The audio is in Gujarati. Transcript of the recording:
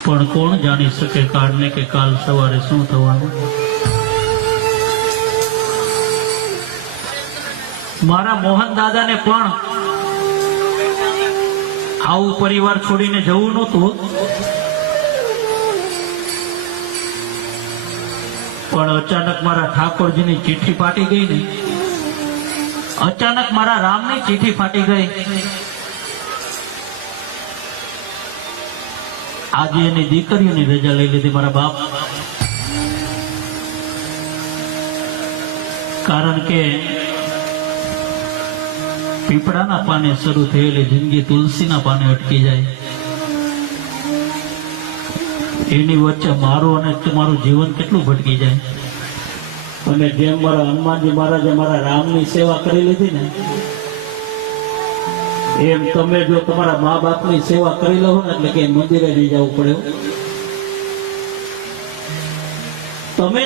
પણ કોણ જાણી શકે કાળને કે કાલ સવારે શું થવાનું। મારા મોહન દાદાને પણ આવું પરિવાર છોડીને જવું નહોતું, પણ અચાનક મારા ઠાકોરજીની ચિઠ્ઠી ફાટી ગઈ ને, અચાનક મારા રામની ચિઠ્ઠી ફાટી ગઈ। આજે એની દીકરીઓની રજા લઈ લીધી મારા બાપ, કારણ કે પીપળાના પાને શરૂ થયેલી જિંદગી તુલસીના પાને અટકી જાય। એની વચ્ચે મારું અને તમારું જીવન કેટલું ભટકી જાય। અને જેમ મારા હનુમાનજી મહારાજે મારા રામની સેવા કરી લીધી ને, એમ તમે જો તમારા મા બાપની સેવા કરી લો ને, એટલે કે મંદિરે લઈ જવું પડે। તમે